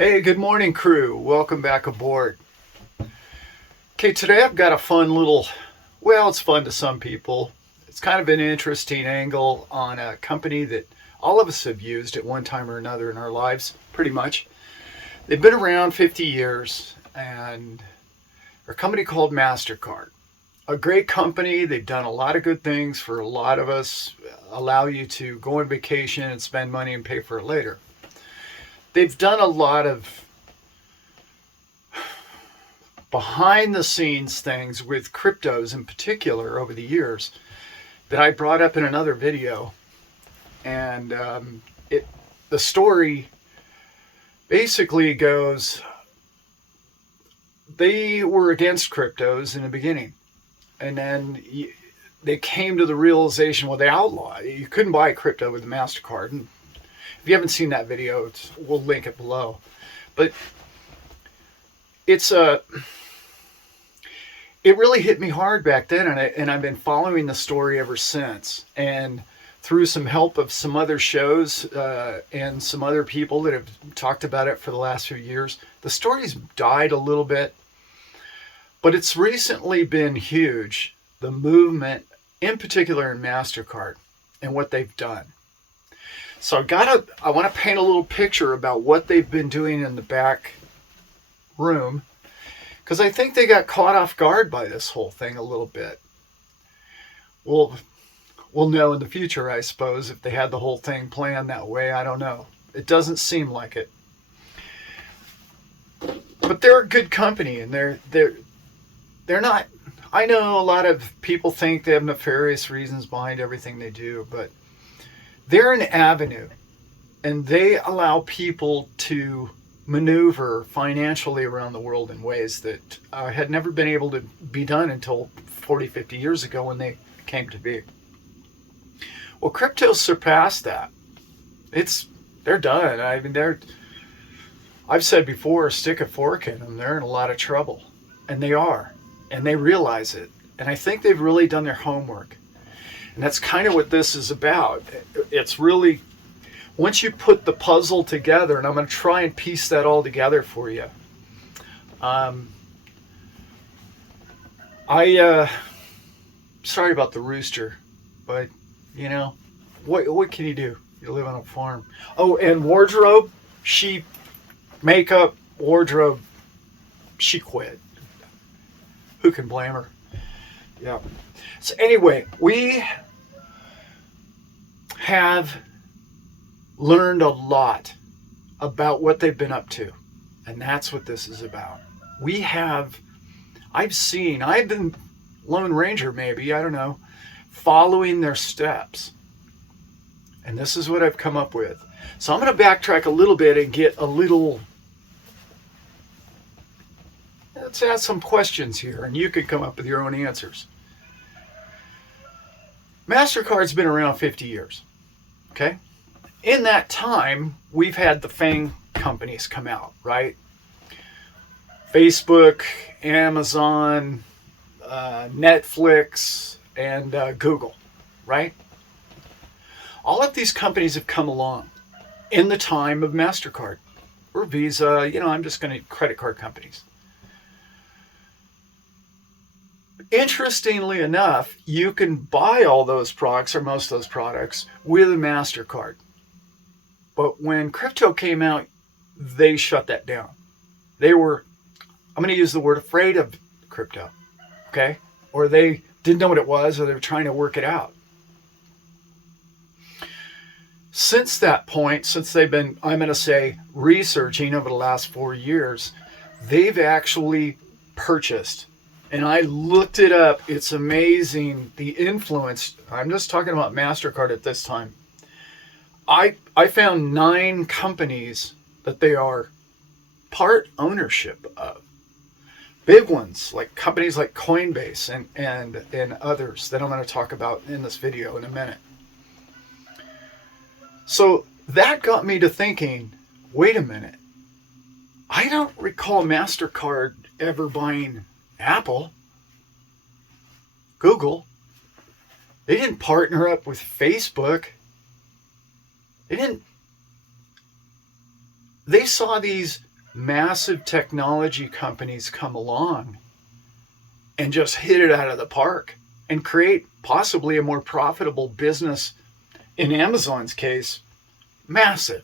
Hey, good morning, crew. Welcome back aboard. Okay, today I've got a fun little, well, it's fun to some people. It's kind of an interesting angle on a company that all of us have used at one time or another in our lives, pretty much. They've been around 50 years, and they're a company called Mastercard. A great company. They've done a lot of good things for a lot of us, allow you to go on vacation and spend money and pay for it later. They've done a lot of behind the scenes things with cryptos in particular over the years that I brought up in another video. And the story basically goes, they were against cryptos in the beginning. And then they came to the realization, well, they outlawed it. You couldn't buy crypto with a MasterCard. And if you haven't seen that video, we'll link it below. But it really hit me hard back then, and I've been following the story ever since. And through some help of some other shows and some other people that have talked about it for the last few years, the story's died a little bit, but it's recently been huge, the movement, in particular in MasterCard, and what they've done. So I want to paint a little picture about what they've been doing in the back room, because I think they got caught off guard by this whole thing a little bit. We'll know in the future, I suppose, if they had the whole thing planned that way. I don't know. It doesn't seem like it. But they're a good company, and they're not. I know a lot of people think they have nefarious reasons behind everything they do, but they're an avenue, and they allow people to maneuver financially around the world in ways that had never been able to be done until 40, 50 years ago when they came to be. Well, crypto surpassed that. They're done. I mean, I've said before, stick a fork in them. They're in a lot of trouble, and they are, and they realize it. And I think they've really done their homework. And that's kind of what this is about. It's really, once you put the puzzle together, and I'm going to try and piece that all together for you. Sorry about the rooster, but what can you do? You live on a farm. Oh, and wardrobe, makeup, wardrobe, she quit. Who can blame her? Yeah. So anyway, we have learned a lot about what they've been up to, and that's what this is about. I've been Lone Ranger, maybe, I don't know, following their steps, and this is what I've come up with. So I'm going to backtrack a little bit and let's ask some questions here, and you could come up with your own answers. MasterCard's been around 50 years, okay? In that time, we've had the FANG companies come out, right? Facebook, Amazon, Netflix, and Google, right? All of these companies have come along in the time of MasterCard or Visa. I'm just going to credit card companies. Interestingly enough, you can buy all those products, or most of those products, with a MasterCard. But when crypto came out, they shut that down. They were, I'm going to use the word, afraid of crypto, okay? Or they didn't know what it was, or they were trying to work it out. Since that point, since they've been, I'm going to say, researching over the last 4 years, they've actually purchased. And I looked it up. It's amazing, the influence. I'm just talking about MasterCard at this time. I found 9 companies that they are part ownership of. Big ones, like companies like Coinbase and others that I'm going to talk about in this video in a minute. So that got me to thinking, wait a minute. I don't recall MasterCard ever buying Apple, Google. They didn't partner up with Facebook. They saw these massive technology companies come along and just hit it out of the park and create possibly a more profitable business. In Amazon's case, massive.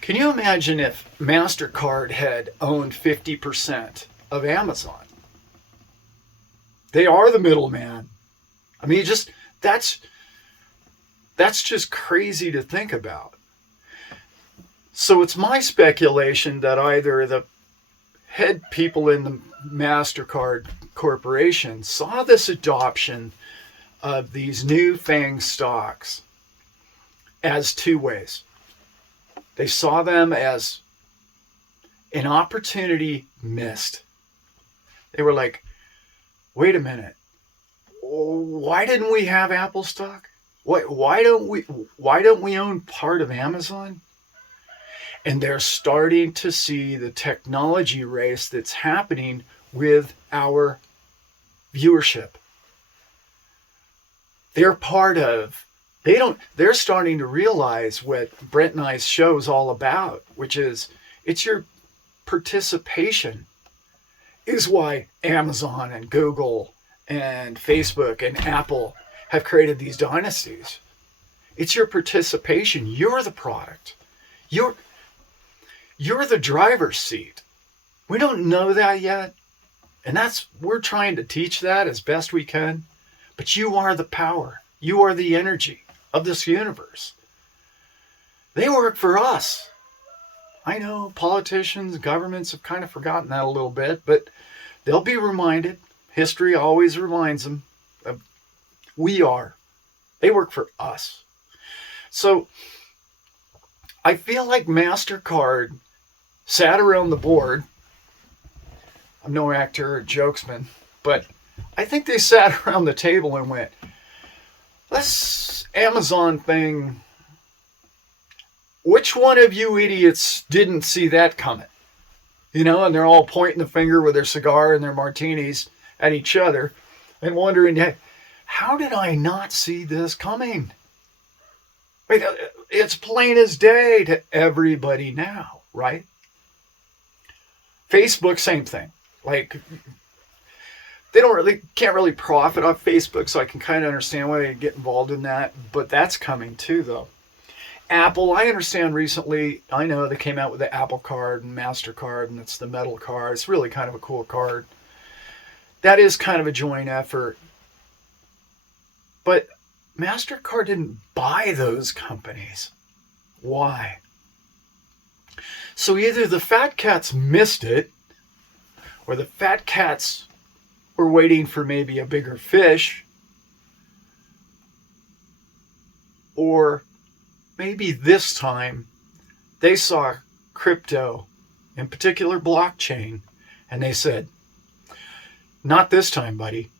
Can you imagine if Mastercard had owned 50% of Amazon? They are the middleman. I mean, just that's just crazy to think about. So it's my speculation that either the head people in the Mastercard Corporation saw this adoption of these new FANG stocks as two ways. They saw them as an opportunity missed. They were like, wait a minute, why didn't we have Apple stock? Why don't we own part of Amazon? And they're starting to see the technology race that's happening with our viewership. They're starting to realize what Brent and I's show is all about, which is it's your participation is why Amazon and Google and Facebook and Apple have created these dynasties. It's your participation. You're the product. You're the driver's seat. We don't know that yet. And we're trying to teach that as best we can. But you are the power. You are the energy of this universe. They work for us. I know politicians, governments have kind of forgotten that a little bit, but they'll be reminded. History always reminds them of they work for us. So I feel like MasterCard sat around the board. I'm no actor or jokesman, but I think they sat around the table and went, this Amazon thing, which one of you idiots didn't see that coming? You know, and they're all pointing the finger with their cigar and their martinis at each other and wondering, hey, how did I not see this coming? Wait, it's plain as day to everybody now, right? Facebook, same thing. Like, they can't really profit off Facebook, so I can kind of understand why they get involved in that. But that's coming too, though. Apple, I understand recently, I know they came out with the Apple Card and Mastercard, and it's the metal card. It's really kind of a cool card. That is kind of a joint effort. But Mastercard didn't buy those companies. Why? So either the fat cats missed it, or the fat cats were waiting for maybe a bigger fish, or maybe this time they saw crypto, in particular blockchain, and they said, not this time, buddy.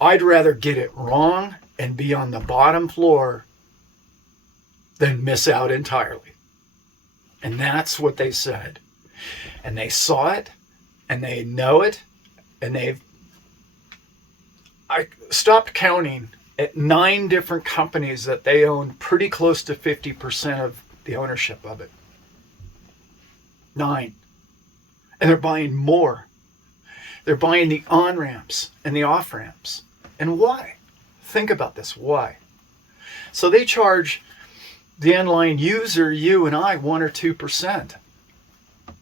I'd rather get it wrong and be on the bottom floor than miss out entirely. And that's what they said. And they saw it, and they know it, and I stopped counting at 9 different companies that they own pretty close to 50% of the ownership of it. 9. And they're buying more. They're buying the on-ramps and the off-ramps. And why? Think about this. Why? So they charge the end-line user, you and I, 1 or 2%.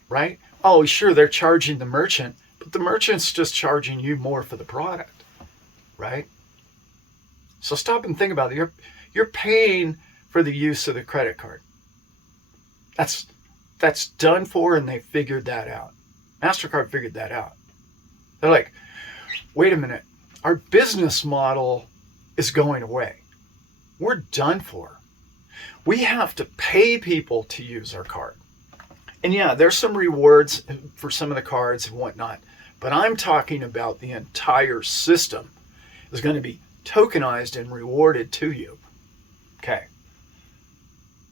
Right? Oh, sure, they're charging the merchant, but the merchant's just charging you more for the product. Right? So stop and think about it. You're paying for the use of the credit card. That's done for, and they figured that out. Mastercard figured that out. They're like, wait a minute, our business model is going away. We're done for. We have to pay people to use our card. And yeah, there's some rewards for some of the cards and whatnot, but I'm talking about the entire system is going to be tokenized and rewarded to you. Okay.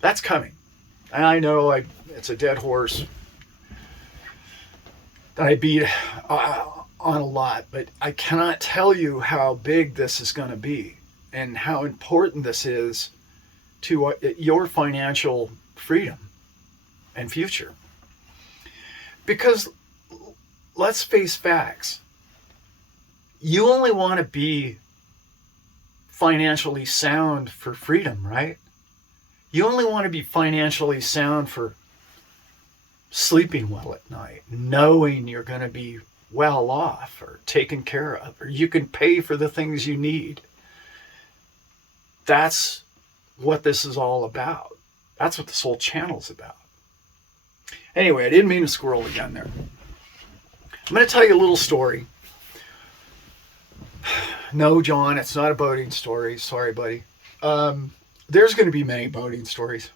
That's coming. And I know it's a dead horse that I beat on a lot, but I cannot tell you how big this is going to be and how important this is to your financial freedom and future. Because let's face facts. You only want to be financially sound for freedom, right? You only want to be financially sound for sleeping well at night, knowing you're going to be well off or taken care of, or you can pay for the things you need. That's what this is all about. That's what this whole channel's about. Anyway, I didn't mean to squirrel again there. I'm going to tell you a little story. No, John, it's not a boating story. Sorry, buddy. There's going to be many boating stories.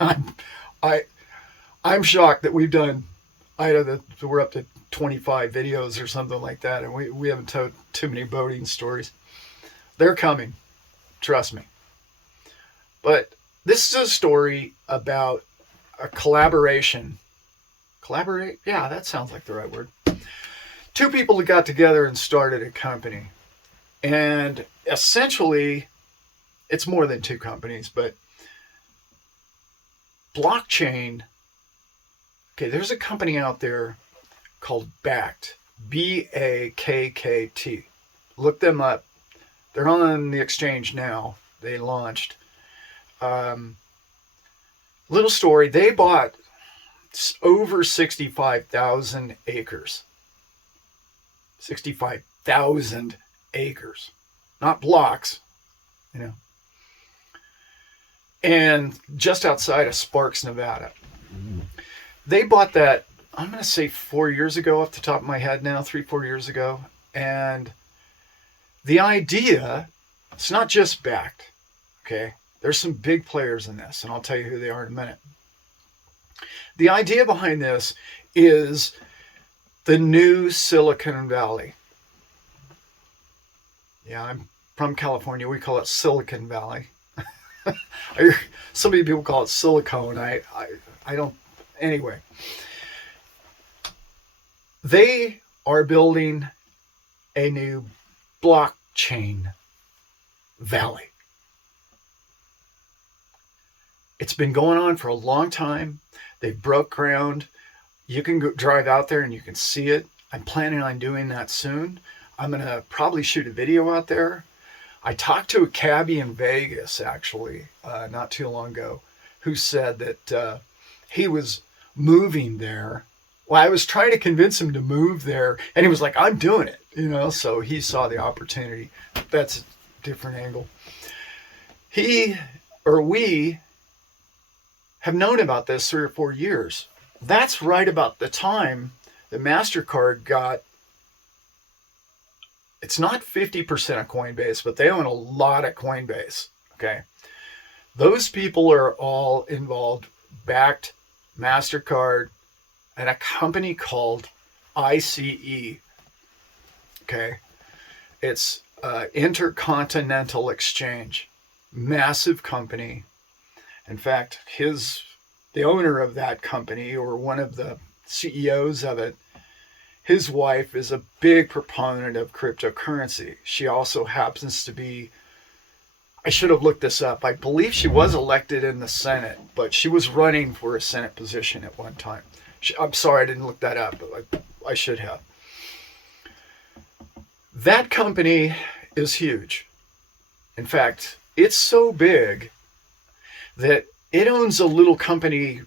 I'm shocked that we've done, we're up to 25 videos or something like that, and we haven't told too many boating stories. They're coming. Trust me. But this is a story about a collaboration. Collaborate? Yeah, that sounds like the right word. Two people that got together and started a company. And essentially, it's more than two companies, but blockchain. Okay, there's a company out there called Bakkt. Bakkt. Look them up. They're on the exchange now. They launched. Little story. They bought over 65,000 acres. 65,000 acres. Not blocks, you know. And just outside of Sparks, Nevada. They bought that, I'm going to say 4 years ago, off the top of my head now, 3-4 years ago. And the idea, it's not just Bakkt, okay? There's some big players in this, and I'll tell you who they are in a minute. The idea behind this is the new Silicon Valley. Yeah, I'm from California. We call it Silicon Valley. So many people call it silicone. I don't. Anyway, they are building a new blockchain valley. It's been going on for a long time. They broke ground. You can go drive out there and you can see it. I'm planning on doing that soon. I'm going to probably shoot a video out there. I talked to a cabbie in Vegas, actually, not too long ago, who said that he was moving there. Well, I was trying to convince him to move there, and he was like, I'm doing it, you know, so he saw the opportunity. That's a different angle. We have known about this 3 or 4 years. That's right about the time that Mastercard got, it's not 50% of Coinbase, but they own a lot of Coinbase, okay? Those people are all involved, Bakkt, Mastercard, and a company called ICE, okay? It's Intercontinental Exchange, massive company. In fact, the owner of that company, or one of the CEOs of it, his wife is a big proponent of cryptocurrency. She also happens to be, I should have looked this up. I believe she was elected in the Senate, but she was running for a Senate position at one time. I'm sorry, I didn't look that up, but I should have. That company is huge. In fact, it's so big that it owns a little company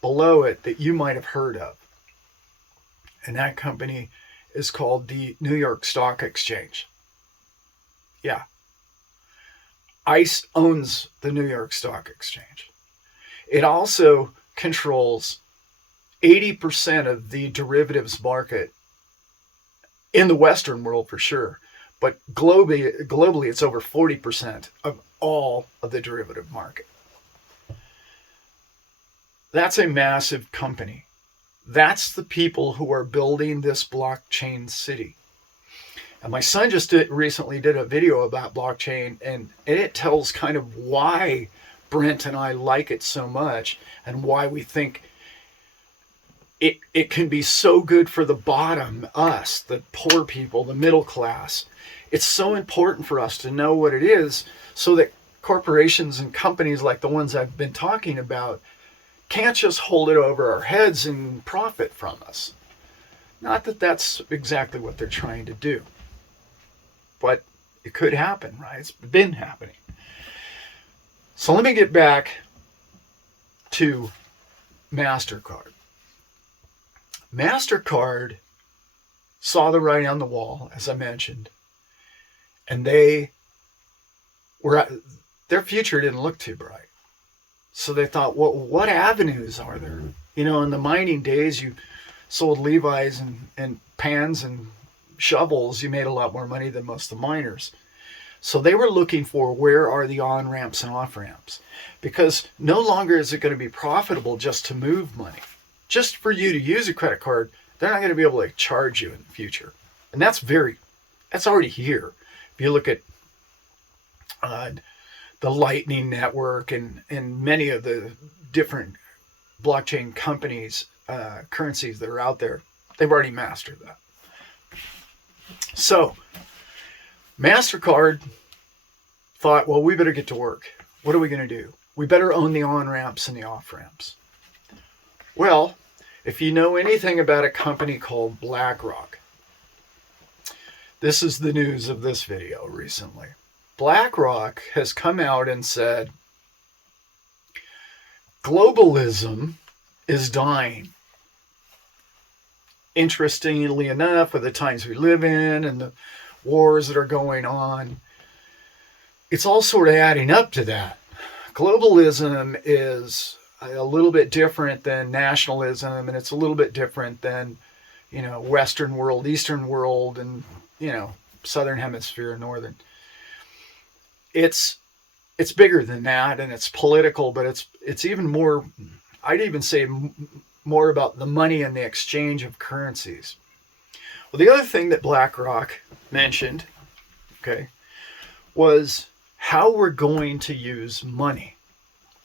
below it that you might have heard of. And that company is called the New York Stock Exchange. Yeah. ICE owns the New York Stock Exchange. It also controls 80% of the derivatives market in the Western world for sure. But globally it's over 40% of all of the derivative market. That's a massive company. That's the people who are building this blockchain city. And my son just recently did a video about blockchain, and it tells kind of why Brent and I like it so much and why we think it can be so good for the bottom, us, the poor people, the middle class. It's so important for us to know what it is so that corporations and companies like the ones I've been talking about can't just hold it over our heads and profit from us. Not that that's exactly what they're trying to do, but it could happen, right? It's been happening. So let me get back to Mastercard. Mastercard saw the writing on the wall, as I mentioned, and their future didn't look too bright. So they thought, well, what avenues are there? You know, in the mining days, you sold Levi's and pans and shovels. You made a lot more money than most of the miners. So they were looking for, where are the on-ramps and off-ramps? Because no longer is it going to be profitable just to move money. Just for you to use a credit card, they're not going to be able to charge you in the future. And that's already here. If you look at the Lightning Network and many of the different blockchain companies, currencies that are out there, they've already mastered that. So Mastercard thought, well, we better get to work. What are we going to do? We better own the on-ramps and the off-ramps. Well, if you know anything about a company called BlackRock, this is the news of this video recently. BlackRock has come out and said, globalism is dying. Interestingly enough, with the times we live in and the wars that are going on, it's all sort of adding up to that. Globalism is a little bit different than nationalism, and it's a little bit different than, Western world, Eastern world, and, Southern hemisphere, Northern. It's bigger than that, and it's political, but it's even more, I'd even say more about the money and the exchange of currencies. Well, the other thing that BlackRock mentioned, was how we're going to use money,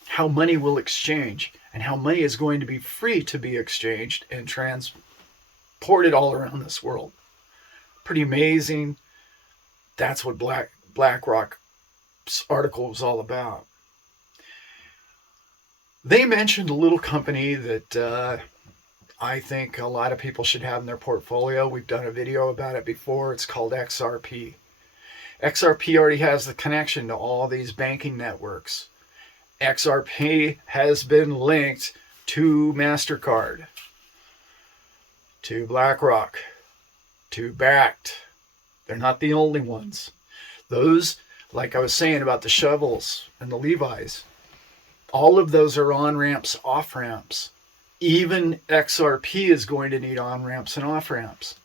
how money will exchange, and how money is going to be free to be exchanged and transported all around this world. Pretty amazing. That's what BlackRock's article was all about. They mentioned a little company that I think a lot of people should have in their portfolio. We've done a video about it before. It's called XRP. XRP already has the connection to all these banking networks. XRP has been linked to Mastercard, to BlackRock, to Bakkt. They're not the only ones. Those, like I was saying about the shovels and the Levi's, all of those are on-ramps, off-ramps. Even XRP is going to need on-ramps and off-ramps,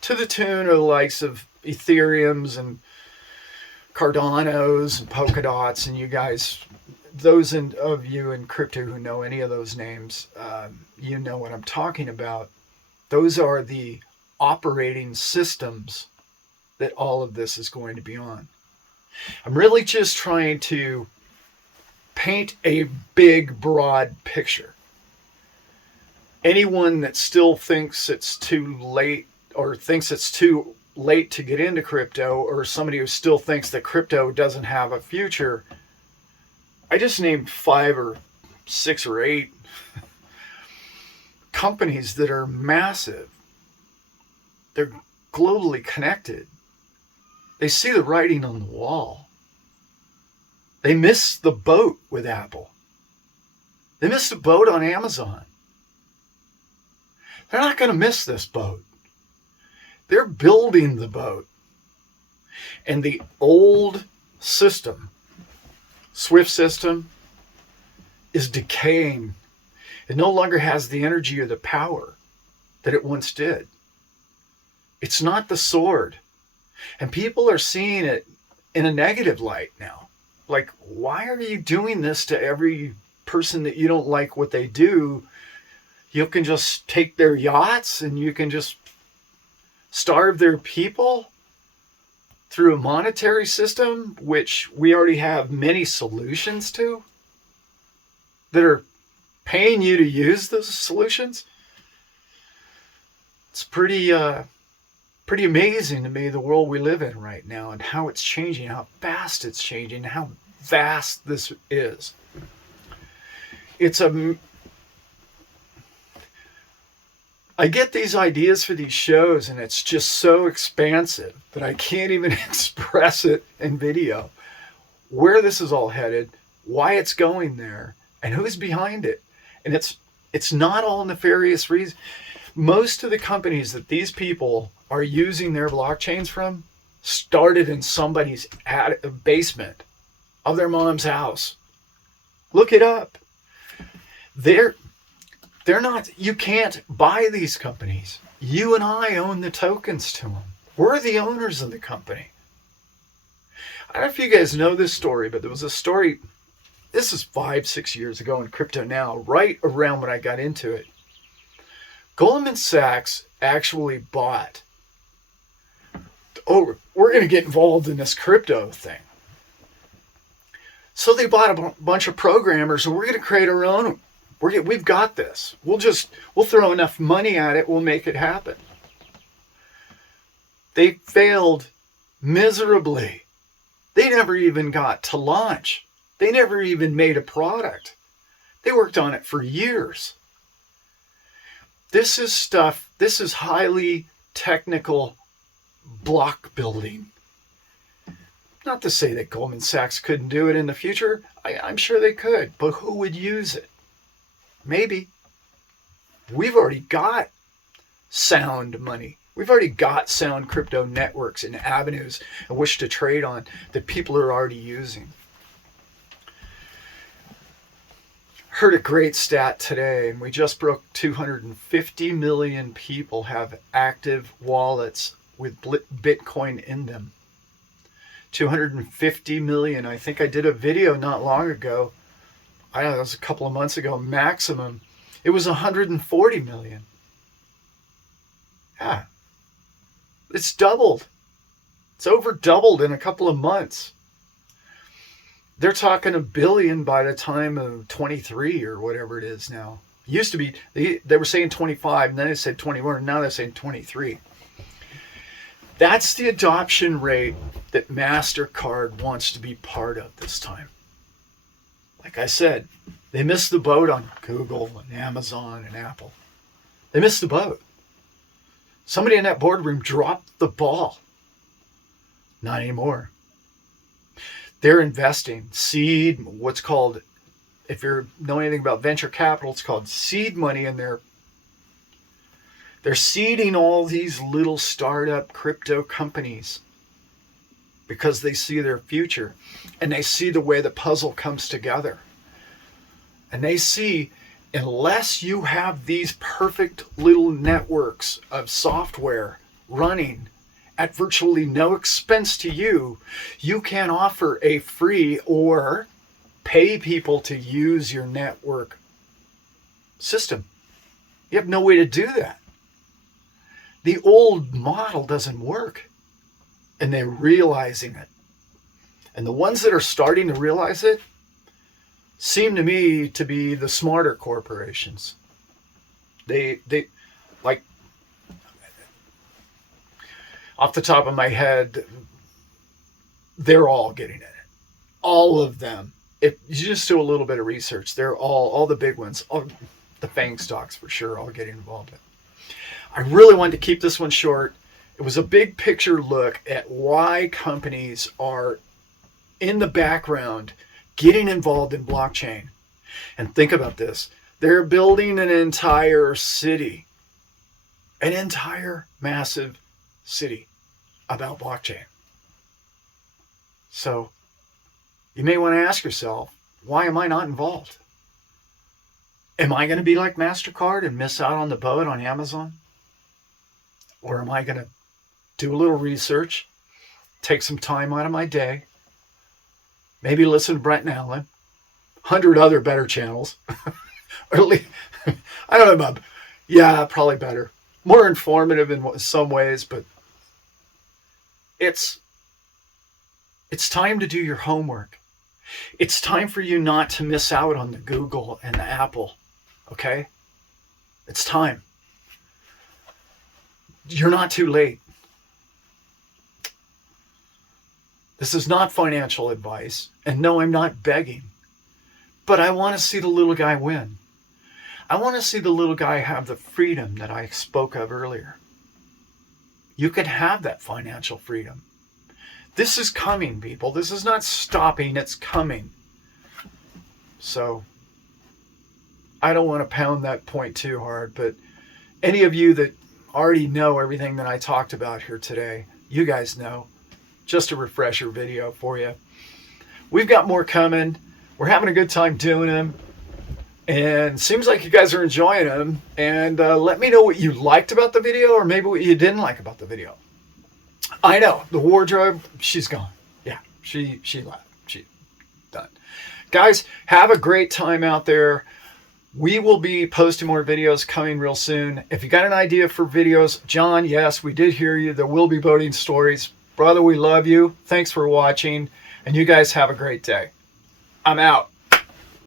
to the tune of the likes of Ethereums and Cardanos and Polkadots, and you guys, those of you in crypto who know any of those names, you know what I'm talking about. Those are the operating systems that all of this is going to be on. I'm really just trying to paint a big, broad picture. Anyone that still thinks it's too late, or thinks it's too late to get into crypto, or somebody who still thinks that crypto doesn't have a future, I just named 5 or 6 or 8 companies that are massive. They're globally connected. They see the writing on the wall. They missed the boat with Apple. They missed the boat on Amazon. They're not going to miss this boat. They're building the boat. And the old system, SWIFT system, is decaying. It no longer has the energy or the power that it once did. It's not the sword. And people are seeing it in a negative light now. Like, why are you doing this to every person that you don't like what they do? You can just take their yachts and you can just starve their people through a monetary system, which we already have many solutions to, that are paying you to use those solutions. It's pretty amazing to me, the world we live in right now, and how it's changing, how fast it's changing, how vast this is. It's a I get these ideas for these shows, and it's just so expansive that I can't even express it in video. Where this is all headed, why it's going there, and who's behind it. And it's not all nefarious reasons. Most of the companies that these people are using their blockchains from started in somebody's basement of their mom's house. Look it up. They're not, you can't buy these companies. You and I own the tokens to them. We're the owners of the company. I don't know if you guys know this story, but there was a story, this is 5-6 years ago in crypto now, right around when I got into it. Goldman Sachs actually bought, we're going to get involved in this crypto thing. So they bought a bunch of programmers, and we're going to create our own. We've got this. We'll throw enough money at it, we'll make it happen. They failed miserably. They never even got to launch. They never even made a product. They worked on it for years. This is highly technical block building. Not to say that Goldman Sachs couldn't do it in the future. I'm sure they could, but who would use it? Maybe. We've already got sound money. We've already got sound crypto networks and avenues in which to trade on that people are already using. Heard a great stat today, and we just broke 250 million people have active wallets with Bitcoin in them. 250 million. I think I did a video not long ago. I don't know, it was a couple of months ago, maximum. It was 140 million. Yeah. It's doubled. It's over doubled in a couple of months. They're talking 1 billion by the time of 23 or whatever it is now. It used to be, they were saying 25, and then they said 21, and now they're saying 23. That's the adoption rate that Mastercard wants to be part of this time. Like I said, they missed the boat on Google and Amazon and Apple. They missed the boat. Somebody in that boardroom dropped the ball. Not anymore. They're investing seed, what's called, if you know anything about venture capital, it's called seed money, and they're seeding all these little startup crypto companies because they see their future and they see the way the puzzle comes together. And they see, unless you have these perfect little networks of software running at virtually no expense to you, you can offer a free or pay people to use your network system. You have no way to do that. The old model doesn't work, and they're realizing it. And the ones that are starting to realize it seem to me to be the smarter corporations. They like, off the top of my head, they're all getting it. All of them. If you just do a little bit of research, they're all the big ones, all the FANG stocks for sure, all getting involved in it. I really wanted to keep this one short. It was a big picture look at why companies are in the background getting involved in blockchain. And think about this. They're building an entire city, an entire massive city about blockchain. So you may want to ask yourself, why am I not involved? Am I going to be like Mastercard and miss out on the boat on Amazon? Or am I going to do a little research, take some time out of my day, maybe listen to Brent and Allan, 100 other better channels, or at least, I don't know about, yeah, probably better, more informative in some ways, but it's time to do your homework. It's time for you not to miss out on the Google and the Apple, okay? It's time. You're not too late. This is not financial advice. And no, I'm not begging. But I want to see the little guy win. I want to see the little guy have the freedom that I spoke of earlier. You can have that financial freedom. This is coming, people. This is not stopping. It's coming. So I don't want to pound that point too hard, but any of you that already know everything that I talked about here today, you guys know. Just a refresher video for you. We've got more coming. We're having a good time doing them. And seems like you guys are enjoying them. And let me know what you liked about the video or maybe what you didn't like about the video. I know, the wardrobe, she's gone. Yeah, she left. She done. Guys, have a great time out there. We will be posting more videos coming real soon. If you got an idea for videos, John, yes, we did hear you. There will be boating stories. Brother, we love you. Thanks for watching. And you guys have a great day. I'm out.